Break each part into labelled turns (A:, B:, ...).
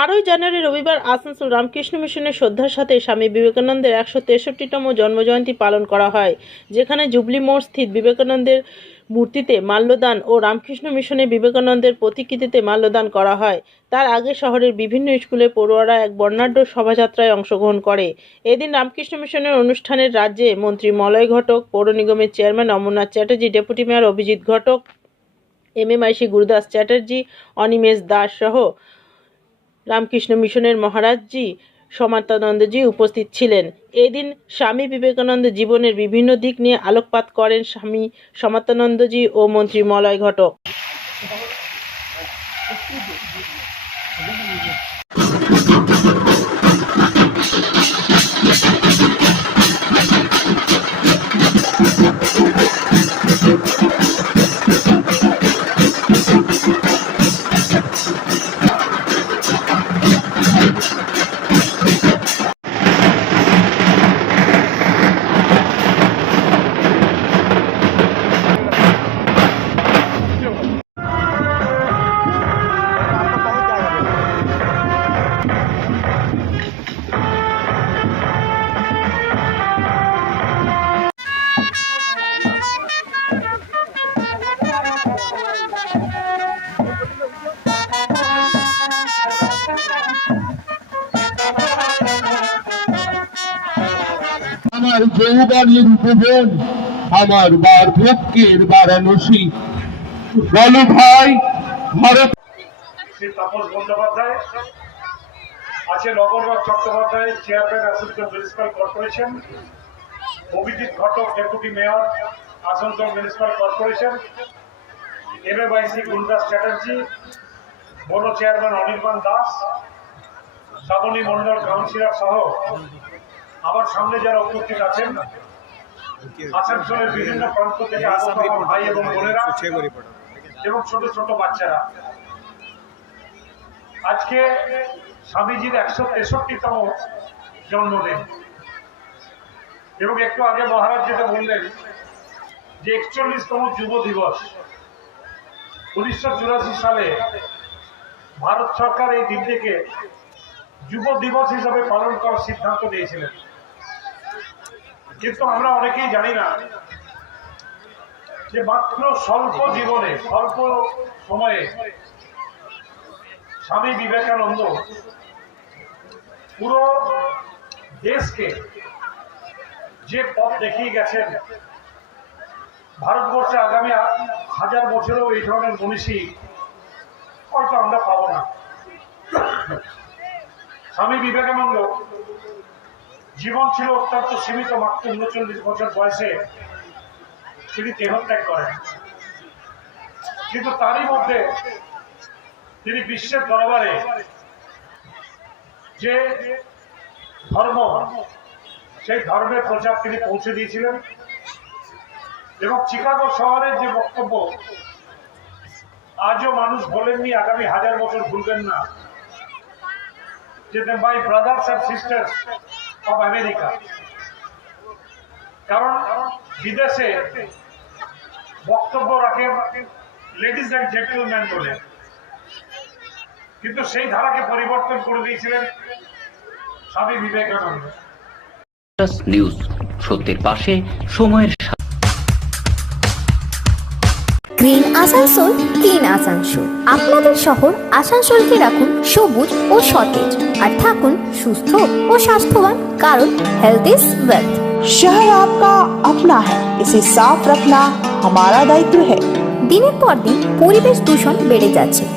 A: বারোই জানুয়ারি রবিবার আসানসোল রামকৃষ্ণ মিশনের শ্রদ্ধার সাথে স্বামী বিবেকানন্দের একশো তেষট্টিতম জন্মজয়ন্তী পালন করা হয়, যেখানে জুবলি মোড় স্থিত বিবেকানন্দের মূর্তিতে মাল্যদান ও রামকৃষ্ণ মিশনে বিবেকানন্দের প্রতিকৃতিতে মাল্যদান করা হয়। তার আগে শহরের বিভিন্ন স্কুলে পড়ুয়ারা এক বর্ণাঢ্য শোভাযাত্রায় অংশগ্রহণ করে। এদিন রামকৃষ্ণ মিশনের অনুষ্ঠানের রাজ্যে মন্ত্রী মলয় ঘটক, পৌর নিগমের chairman Amarnath Chatterjee, deputy mayor Abhijit Ghatak M M IC Gurudas Chatterjee, Animesh Das সহ রামকৃষ্ণ মিশনের মহারাজজি সমাতানন্দজি উপস্থিত ছিলেন। এদিন স্বামী বিবেকানন্দ জীবনের বিভিন্ন দিক নিয়ে আলোকপাত করেন স্বামী সমাতানন্দজি ও মন্ত্রী মলয় ঘটক।
B: আমার যৌবনের উপবন আমার বার্ধক্যের বারাণসী। বলো ভাই, ভারত
C: আছে নগরবাগ Chattopadhyay chairman Asansol municipal corporation Abhijit Ghatak deputy mayor Asansol municipal corporation MMIC Gurudas Chatterjee বন চেয়ারম্যান অনির্বাণ দাস, শ্রাবণী মন্ডল কাউন্সিলর সহ আমার সামনে যারা উপস্থিত আছেন আসানসোলের বিভিন্ন প্রান্ত থেকে ভাই এবং বোনেরা এবং ছোট ছোট বাচ্চারা। আজকে স্বামীজির একশো তেষট্টিতম জন্মদিন। এবং একটু আগে মহারাজ যেটা বললেন যে একচল্লিশতম যুব দিবস উনিশশো চুরাশি সালে ভারত সরকার এই দিনটিকে যুব দিবস হিসাবে পালন করার সিদ্ধান্ত নিয়েছিলেন। কিন্তু আমরা অনেকেই জানি না যে মাত্র স্বল্প জীবনে, স্বল্প সময়ে স্বামী বিবেকানন্দ পুরো দেশকে যে পথ দেখিয়ে গেছেন, ভারতবর্ষে আগামী হাজার বছরেও এই ধরনের মনীষী হয়তো আমরা পাবো না। স্বামী বিবেকানন্দ, জীবন ছিল অত্যন্ত সীমিত, মাত্র উনচল্লিশ বছর বয়সে তিনি দেহত্যাগ করেন। কিন্তু তারই মধ্যে তিনি বিশ্বের দরবারে যে ধর্ম, সেই ধর্মের প্রচার তিনি পৌঁছে দিয়েছিলেন এবং চিকাগো শহরের যে বক্তব্য, আজও মানুষ বলেননি, আগামী হাজার বছর ভুলবেন না। যে my brothers and sisters of America কারণ বিদেশে বক্তব্য রাখেন লেডিস অ্যান্ড জেন্টেলম্যান বলে। কিন্তু সেই ধারাকে পরিবর্তন করে দিয়েছিলেন স্বামী বিবেকানন্দ।
D: নিউজ সত্যের পাশে সময়ের
E: গ্রিন আসানসোল ক্লিন আসানসোল আপনাদের শহর আসানসোলকে রাখুন সবুজ ও সতেজ আর থাকুন সুস্থ ও স্বাস্থ্যবান কারণ হেলথ ইজ ওয়েলথ
F: शहर आपका अपना है इसे साफ रखना हमारा दायित्व है
E: দিনের পর দিন পরিবেশ দূষণ বেড়ে যাচ্ছে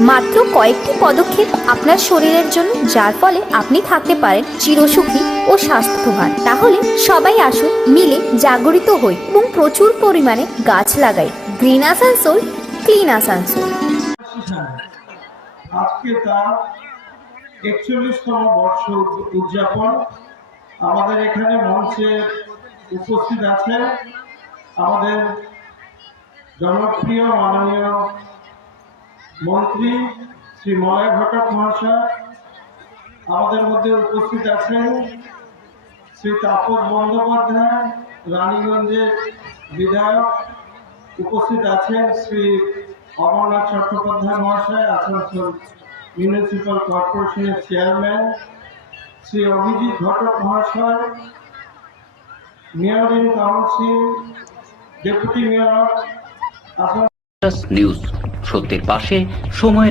E: মাত্র কয়েকটি পদক্ষেপ আপনার শরীরের জন্য, যার ফলে আপনি থাকতে পারেন চিরসুখী ও স্বাস্থ্যবান। তাহলে সবাই আসুন মিলে জাগরিত হই এবং প্রচুর পরিমাণে গাছ লাগাই। গ্রিন আসানসোল ক্লিন আসানসোল
G: আজকে তার একচল্লিশতম বর্ষ উদযাপন। আমাদের এখানে মঞ্চে উপস্থিত আছে আমাদের জনপ্রিয় মাননীয় মন্ত্রী শ্রী মলয় ঘটক মহাশয়, আমাদের মধ্যে উপস্থিত আছেন শ্রী তাপস বন্দ্যোপাধ্যায়, রানীগঞ্জের বিধায়ক। উপস্থিত আছেন শ্রী অমরনাথ চট্টোপাধ্যায় মহাশয়, আসানসোল মিউনিসিপ্যাল কর্পোরেশনের চেয়ারম্যান শ্রী অভিজিৎ ঘটক মহাশয় mayor in council deputy mayor Assam
D: news সত্যের পাশে সময়ের